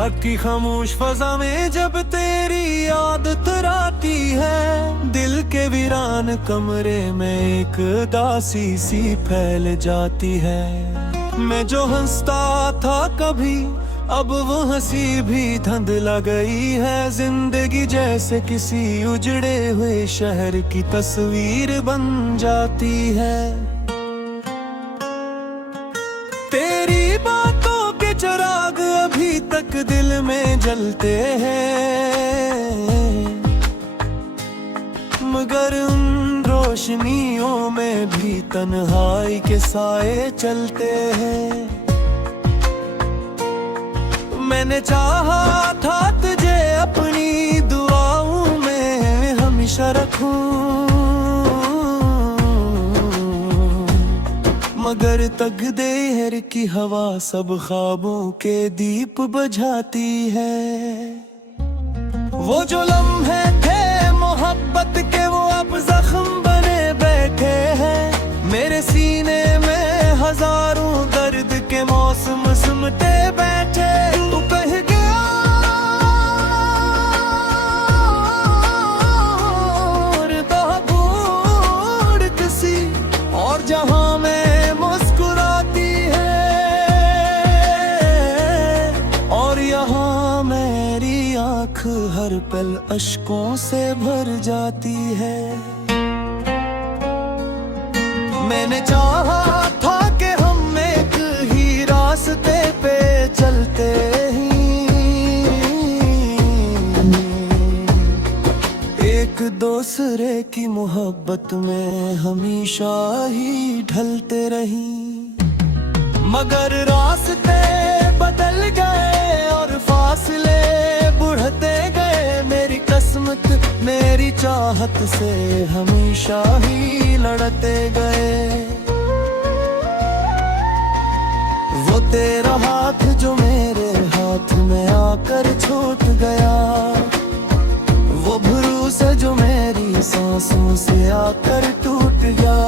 रात की खामोश फजा में जब तेरी याद तराती है, दिल के वीरान कमरे में एक उदासी सी फैल जाती है। मैं जो हंसता था कभी, अब वो हंसी भी धुंधला गई है। जिंदगी जैसे किसी उजड़े हुए शहर की तस्वीर बन जाती है। तेरी बातों के चिराग अभी तक दिल में जलते हैं, मगर उन रोशनियों में भी तन्हाई के साए चलते हैं। मैंने चाहा था तुझे अपनी दुआओं में हमेशा रखूं, मगर तकदीर की हवा सब ख्वाबों के दीप बुझाती है। वो जो लम्हे थे मोहब्बत के, वो अब जख्म बने बैठे हैं। मेरे सीने में हजारों दर्द के मौसम सिमटे बैठे। तू कह गया और बहादुर किसी और जहां में मुस्कुराती है, और यहाँ मेरी आँख हर पल अश्कों से भर जाती है। मैंने चाहा था कि हम एक ही रास्ते पे चलते ही, एक दूसरे की मोहब्बत में हमेशा ही ढलते रही। मगर रास्ते बदल गए और फासले बढ़ते गए। मेरी किस्मत मेरी चाहत से हमेशा ही लड़ते गए। वो तेरा हाथ जो मेरे हाथ में आकर छूट गया, वो भरोसा जो मेरी सांसों से आकर टूट गया।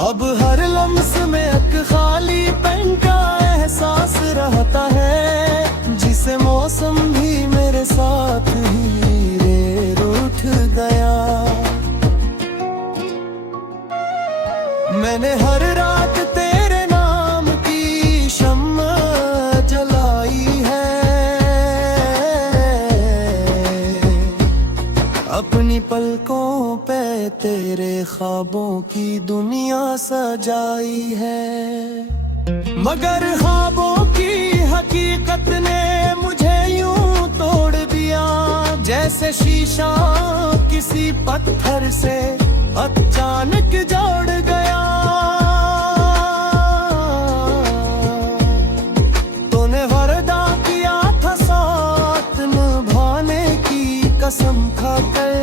अब हर लम्स में एक खाली पेन का एहसास रहता है, जिसे मौसम भी मेरे साथ ही रे रूठ गया। मैंने हर रात तेरे नाम की शम्मा जलाई है, अपनी पलकों पे तेरे ख्वाबों की दुनिया सजाई है। मगर ख्वाबों की हकीकत ने मुझे यूं तोड़ दिया, जैसे शीशा किसी पत्थर से अचानक जोड़ गया। तूने वादा किया था साथ निभाने की कसम खाकर,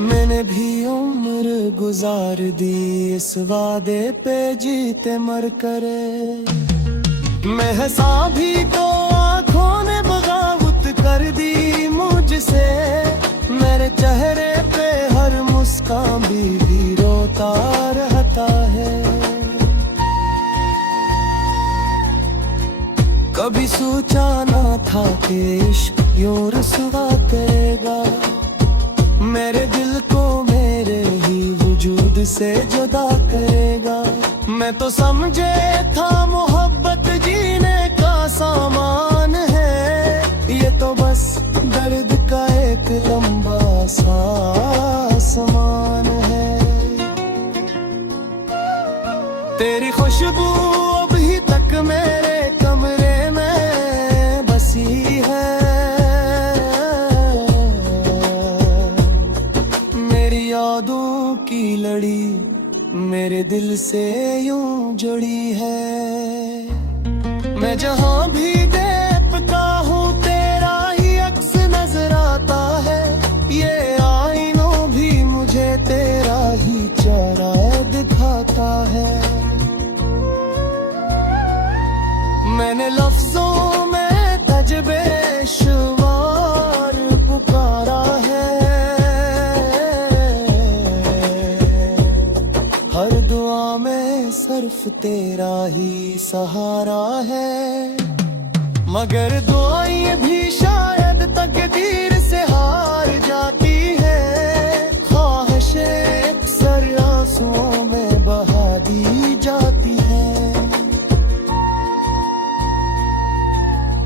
मैंने भी उम्र गुजार दी इस वादे पे जीते मर करे। महसा भी तो आँखों ने बगावत कर दी मुझसे, मेरे चेहरे पे हर मुस्कान भी रोता रहता है। कभी सोचा ना था कि इश्क यूं रुसवा करेगा, मेरे दिल को मेरे ही वजूद से जुदा करेगा। मैं तो समझे था मोहब्बत जीने का सामान है, ये तो बस दर्द का एक लंबा सा सामान है। तेरी खुशबू अभी तक मेरे कमरे में बसी है, मेरी यादों की लड़ी मेरे दिल से यूं जुड़ी है। मैं जहां भी देखता हूँ तेरा ही अक्स नजर आता है, ये आईनों भी मुझे तेरा ही चेहरा दिखाता है। मैंने लफ्जों में तजबे शुमार पुकारा है, हर दुआ में सिर्फ तेरा ही सहारा है। मगर दुआएं भी शायद तकदीर से हार जाती है। ख्वाहिशें अक्सर आंसुओं में बहा दी जाती है।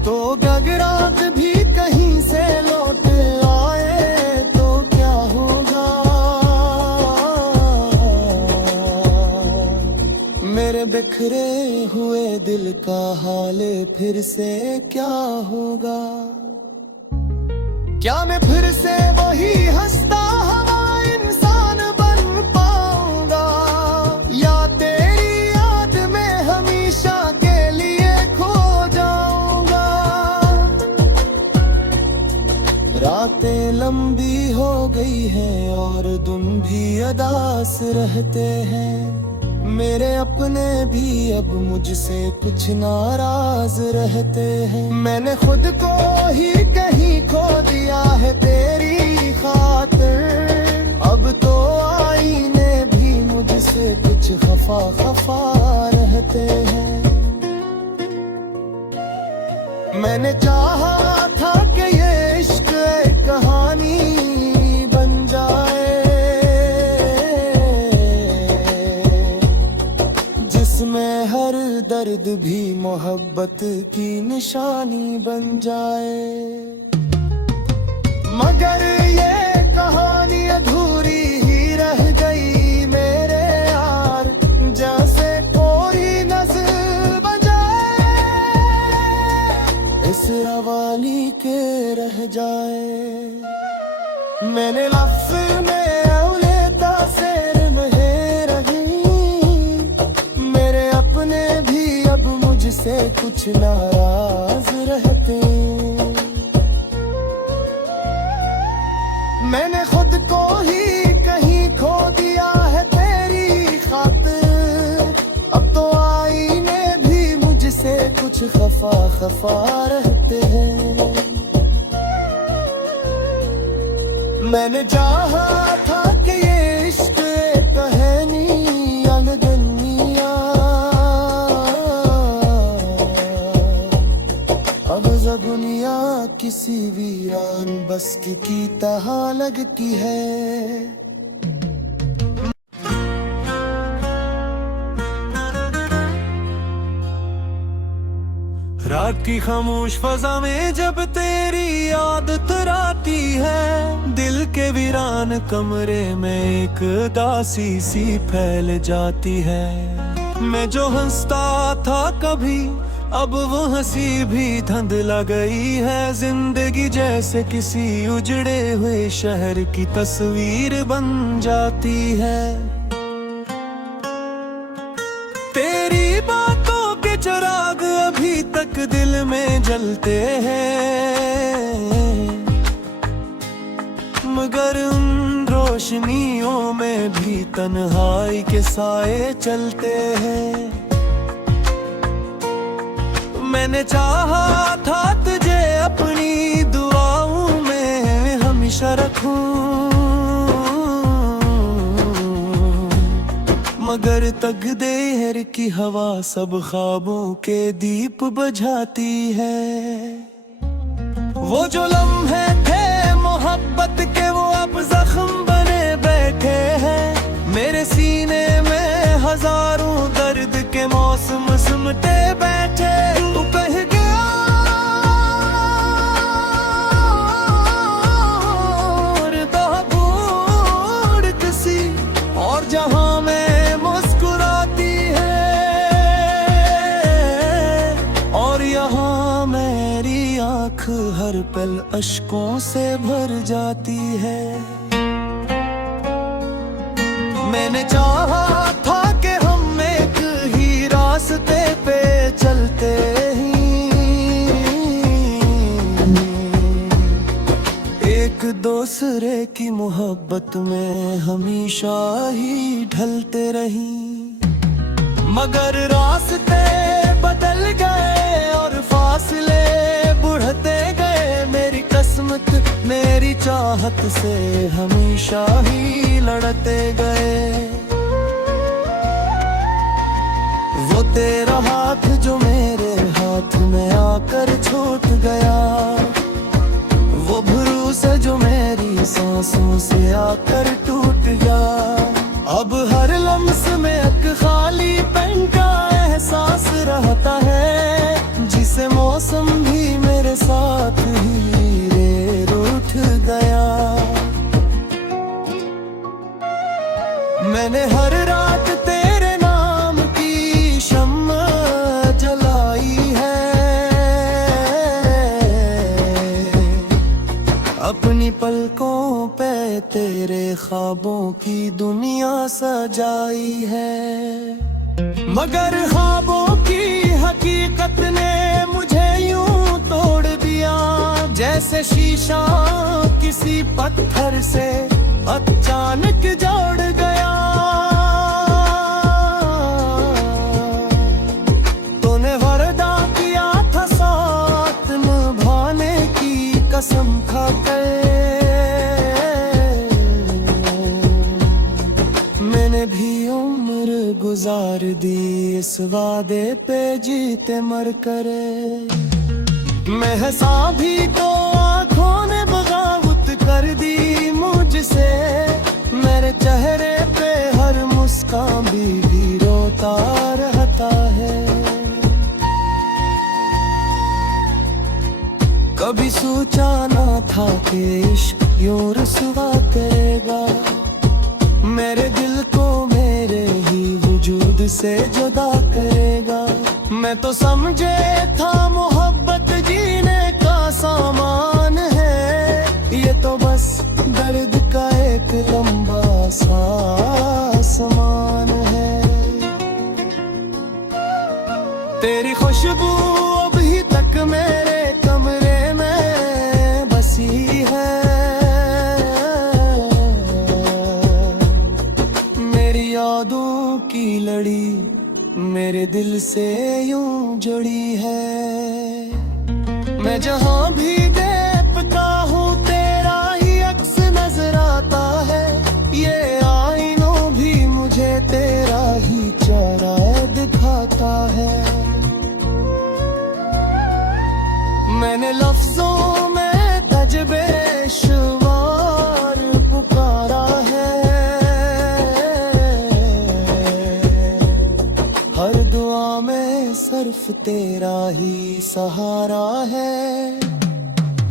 तो अगर रात भी कहीं से लौट आए तो क्या होगा। मेरे बिखरे हुए दिल का हाल फिर से क्या होगा। क्या मैं फिर से वही हंसता हवा इंसान बन पाऊंगा, या तेरी याद में हमेशा के लिए खो जाऊंगा। रातें लंबी हो गई हैं और दिन भी अदास रहते हैं। मेरे अपने भी अब मुझसे कुछ नाराज रहते हैं। मैंने खुद को ही कहीं खो दिया है तेरी खातिर। अब तो आईने भी मुझसे कुछ खफा खफा रहते हैं। मैंने चाहा था कि ये इश्क एक कहानी बन जाए, जिसमें हर दर्द भी मोहब्बत की निशानी बन जाए। मगर ये कहानी अधूरी ही रह गई मेरे यार, जैसे कोरी नज़र बजाए इस रवानी के रह जाए। मैंने लफ्ज़ में से कुछ नाराज रहते। मैंने खुद को ही कहीं खो दिया है तेरी खातिर। अब तो आईने भी मुझसे कुछ खफा खफा रहते हैं। मैंने चाहा था कि ये इश्क कहानी अलगनिया, दुनिया किसी वीरान बस्ती की तरह लगती है। रात की खामोश फजा में जब तेरी याद तराती है, दिल के वीरान कमरे में एक उदासी सी फैल जाती है। मैं जो हंसता था कभी अब वो हंसी भी धुंधला गई है। जिंदगी जैसे किसी उजड़े हुए शहर की तस्वीर बन जाती है। तेरी बातों के चिराग अभी तक दिल में जलते हैं, मगर उन रोशनियों में भी तन्हाई के साए चलते हैं। मैंने चाहा था तुझे अपनी दुआओं में हमेशा रखूं, मगर तकदीर की हवा सब ख्वाबों के दीप बुझाती है। वो जो लम्हे थे मोहब्बत के वो अब जख्म बने बैठे हैं। मेरे सीने में हजारों दर्द के मौसम सिमटे बैठे। तू कह गया और दाबूर किसी और जहां में मुस्कुराती है, और यहाँ मेरी आँख हर पल अश्कों से भर जाती है। मैंने चाहा था कि हम एक ही रास्ते पे चलते ही, एक दूसरे की मोहब्बत में हमेशा ही ढलते रही। मगर रास्ते बदल गए और फासले बढ़ते गए। मेरी किस्मत मेरी चाहत से हमेशा ही लड़ते गए। तेरा हाथ जो मेरे हाथ में आकर छूट गया, वो भरोसा जो मेरी सांसों से आकर टूट गया। अब हर लम्स में एक खाली पेन का एहसास रहता है, जिसे मौसम भी मेरे साथ ही रे रूठ गया। मैंने हर रात तेरे नाम की शम्मा जलाई है, अपनी पलकों पे तेरे ख्वाबों की दुनिया सजाई है। मगर ख्वाबों की हकीकत ने मुझे यूं तोड़ दिया, जैसे शीशा किसी पत्थर से अचानक जोड़ गया। तूने वादा किया था साथ निभाने की कसम खाकर, मैंने भी उम्र गुजार दी इस वादे पे जीते मर करे। महसा भी तो आँखों ने बगावत कर दी मुझसे, मेरे चेहरे पे हर मुस्कान भी रोता रहता है। कभी सोचा ना था कि इश्क यूं रुसवा करेगा, मेरे दिल को मेरे ही वजूद से जुदा करेगा। मैं तो समझे था मोहब्बत जीने का सामान है, ये तो बस दर्द का एक लंबा सा सामान है। तेरी खुशबू अभी तक मेरे कमरे में बसी है, मेरी यादों की लड़ी मेरे दिल से यूं जुड़ी है। मैं जहां भी देखता हूँ तेरा ही अक्स नजर आता है, ये आईनों भी मुझे तेरा ही चेहरा दिखाता है। मैंने लफ्जों में तजबे शुमार पुकारा है, हर दुआ में सिर्फ तेरा ही सहारा है।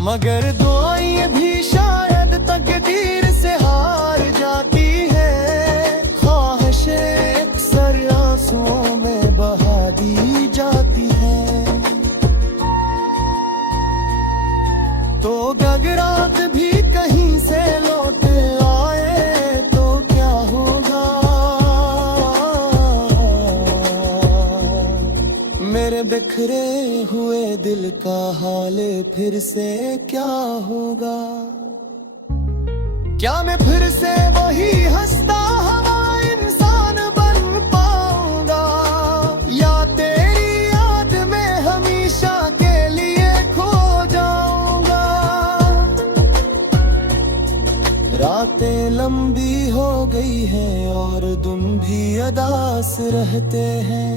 मगर दुआएं भी शायद तकदीर से हार जाती है, ख्वाहिशें अक्सर आंसुओं में बहा दी जाती है। तो गगरात भी कहीं से लौट आए तो क्या होगा, मेरे बिखरे हुए दिल का हाल फिर से क्या होगा। क्या मैं फिर से वही हंसता हवा इंसान बन पाऊंगा, या तेरी याद में हमेशा के लिए खो जाऊंगा। रातें लंबी हो गई हैं और दिन भी अदास रहते हैं,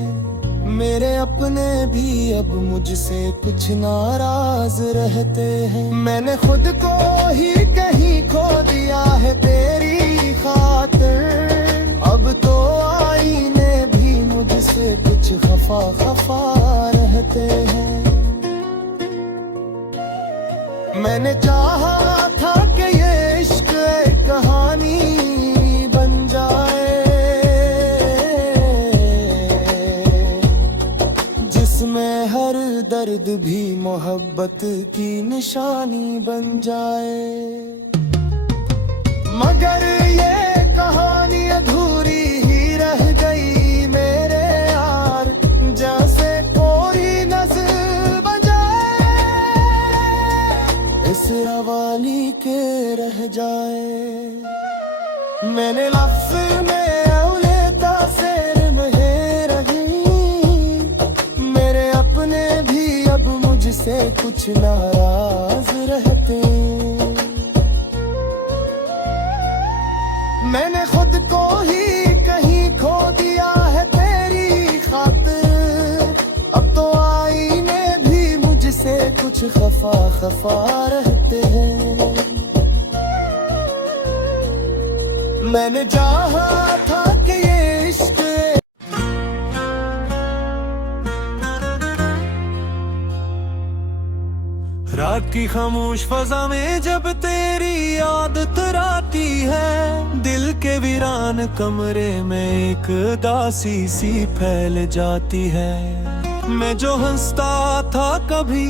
मेरे अपने भी अब मुझसे कुछ नाराज रहते हैं। मैंने खुद को ही कहीं खो दिया है तेरी खातिर, अब तो आईने भी मुझसे कुछ खफा खफा रहते हैं। मैंने चाहा था कि ये इश्क एक कहानी बन जाए, जिसमें हर दर्द भी मोहब्बत की निशानी बन जाए। मगर ये कहानी अधूरी ही रह गई मेरे यार, जैसे कोई नज़र बजाए इस रवानी के रह जाए। मैंने लफ्ज़ में औलेता शेर में रही, मेरे अपने भी अब मुझसे कुछ नाराज रहते। मैंने खुद को ही कहीं खो दिया है तेरी खातिर, कुछ खफा खफा रहते हैं। मैंने चाहा था कि ये इश्क रात की खामोश फजा में जब तेरी याद तराती है, दिल के वीरान कमरे में एक उदासी सी फैल जाती है। मैं जो हंसता था कभी,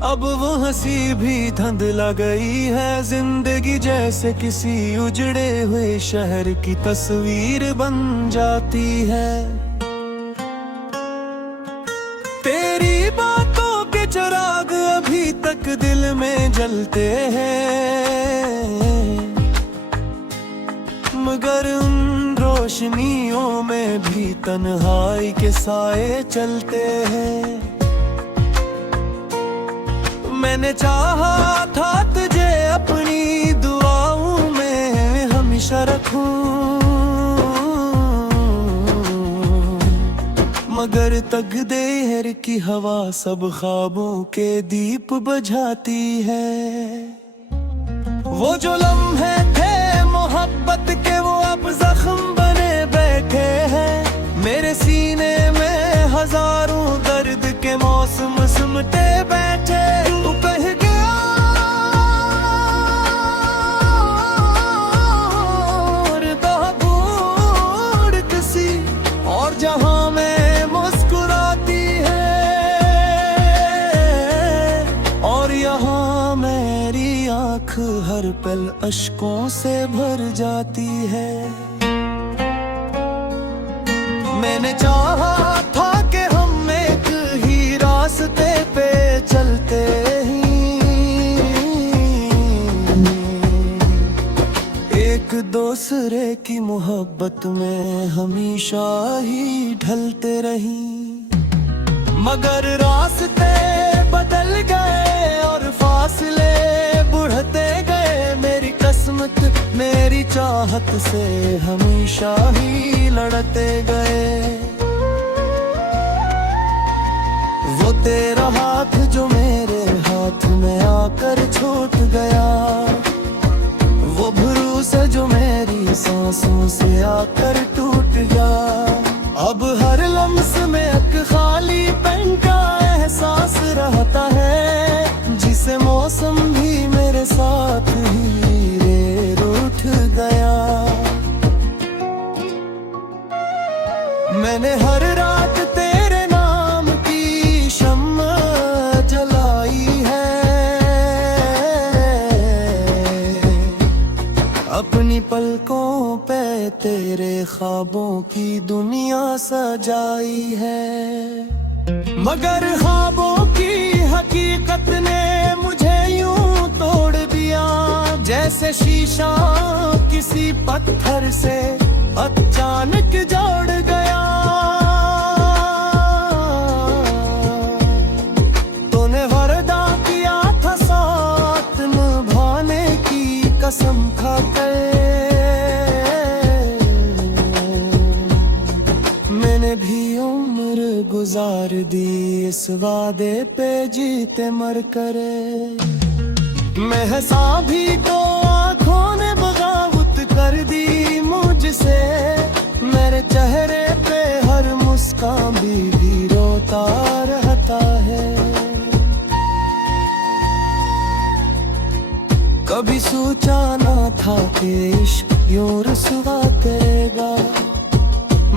अब वो हंसी भी धुंधला गई है। जिंदगी जैसे किसी उजड़े हुए शहर की तस्वीर बन जाती है। तेरी बातों के चिराग अभी तक दिल में जलते हैं, मगर उन रोशनियों में भी तन्हाई के साए चलते हैं। मैंने चाहा था तुझे अपनी दुआओं में हमेशा रखूं, मगर तकदीर की हवा सब ख्वाबों के दीप बुझाती है। वो जो लम्हे थे मोहब्बत के, वो अब जख्म बने बैठे हैं। मेरे सीने में हजारों दर्द के मौसम सिमटे बैठे। तू कह गया और दागोड़ किसी और जहां में मुस्कुराती है, और यहाँ मेरी आँख हर पल अश्कों से भर जाती है। मैंने चाहा था कि हम एक ही रास्ते पे चलते ही, एक दूसरे की मोहब्बत में हमेशा ही ढलते रही। मगर रास्ते बदल गए और फासले बढ़ते गए। मेरी किस्मत मेरी चाहत से हमेशा ही लड़ते गए। वो तेरा हाथ जो मेरे हाथ में आकर छूट गया, वो भरोसा जो मेरी सांसों से आकर टूट गया। अब हर लम्स में एक खाली पन का एहसास रहता है, जिसे मौसम भी मेरे साथ ही रे रूठ गया। मैंने हर रात तेरे नाम की शम्मा जलाई है, अपनी पलकों पे तेरे ख्वाबों की दुनिया सजाई है। मगर ख्वाबों की हकीकत ने मुझे यूं तोड़ दिया, जैसे शीशा किसी पत्थर से अचानक जोड़ गया। तूने वादा किया था साथ निभाने की कसम खाकर, मैंने भी उम्र गुजार दी इस वादे पे जीते मर करे। मैं हंसा भी तो आँखों ने बगावत कर दी मुझसे, मेरे चेहरे पे हर मुस्कान भी रोता रहता है। कभी सोचा ना था कि इश्क यूं रुसवा करेगा,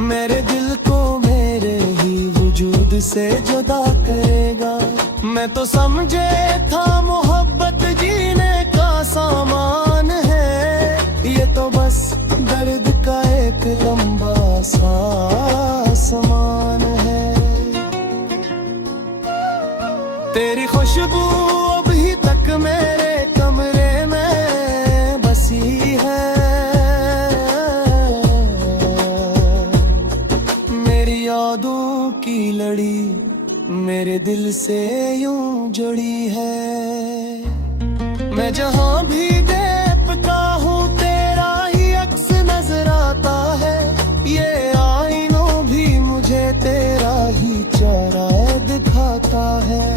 मेरे दिल को मेरे ही वजूद से जुदा करेगा। मैं तो समझे था मोहब्बत जीने का सामान है, ये तो बस दर्द का एक लंबा सा सामान है। तेरी खुशबू अभी तक मेरे कमरे में बसी है, मेरी यादों की लड़ी मेरे दिल से यूं जुड़ी है। मैं जहां भी देखता हूँ तेरा ही अक्स नजर आता है, ये आईनों भी मुझे तेरा ही चेहरा दिखाता है।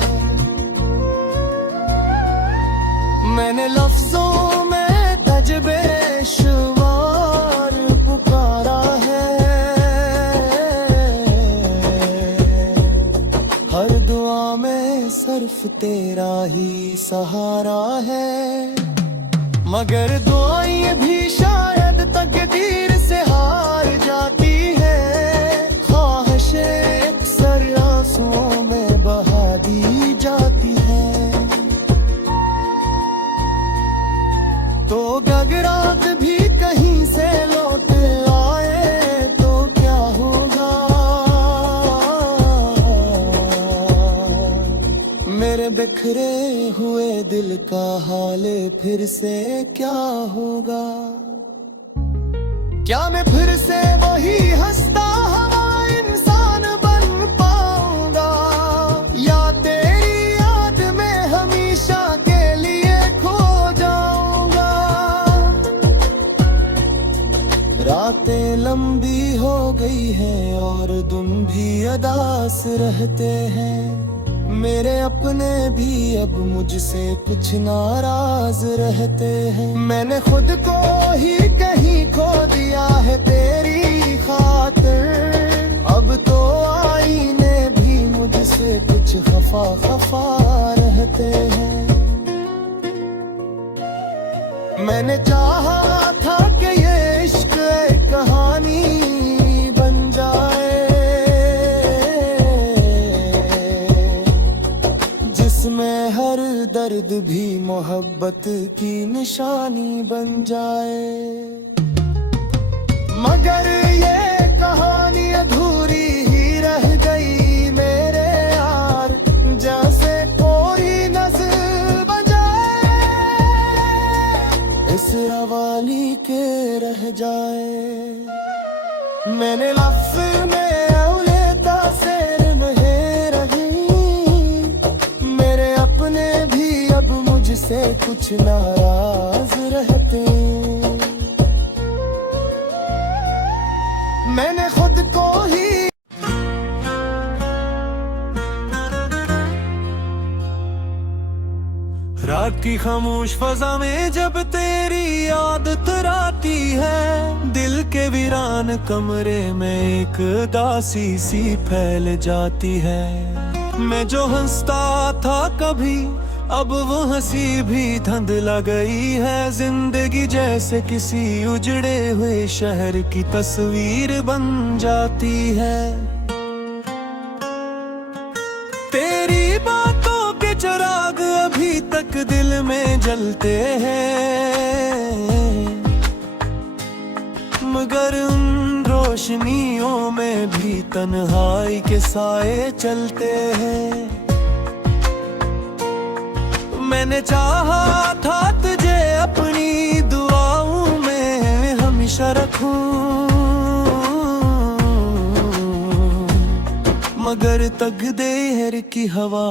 सिर्फ तेरा ही सहारा है। मगर दुआएं भी शायद तकदीर से हार जाती है। ख्वाहिशें अक्सर आंसुओं में बहा दी जाती है। तो गगरात भी कहीं से लौट आए तो क्या होगा। मेरे बिखरे हुए दिल का हाल फिर से क्या होगा। क्या मैं फिर से वही हंसता हवा इंसान बन पाऊंगा, या तेरी याद में हमेशा के लिए खो जाऊंगा। रातें लंबी हो गई है और दिन भी अदास रहते हैं। मेरे अपने भी अब मुझसे कुछ नाराज रहते हैं। मैंने खुद को ही कहीं खो दिया है तेरी खातिर। अब तो आईने भी मुझसे कुछ खफा खफा रहते हैं। मैंने चाहा था कि ये इश्क एक कहानी बन जाए, जिसमें हर दर्द भी मोहब्बत की निशानी बन जाए। मगर ये कहानी अधूरी ही रह गई मेरे यार, जैसे कोई नज़र बजाए इस रवाली के रह जाए। मैंने लफ्ज़ में औलेता शेर में रही, मेरे अपने भी अब मुझसे कुछ नाराज रहते। मैंने खुद को ही रात की खामोश फजा में जब तेरी याद तराती है, दिल के वीरान कमरे में एक उदासी सी फैल जाती है। मैं जो हंसता था कभी अब वो हंसी भी धुंधला गई है। जिंदगी जैसे किसी उजड़े हुए शहर की तस्वीर बन जाती है। तेरी बातों के चिराग अभी तक दिल में जलते हैं, मगर उन रोशनियों में भी तन्हाई के साए चलते हैं। मैंने चाहा था तुझे अपनी दुआओं में हमेशा रखूं, मगर तकदीर की हवा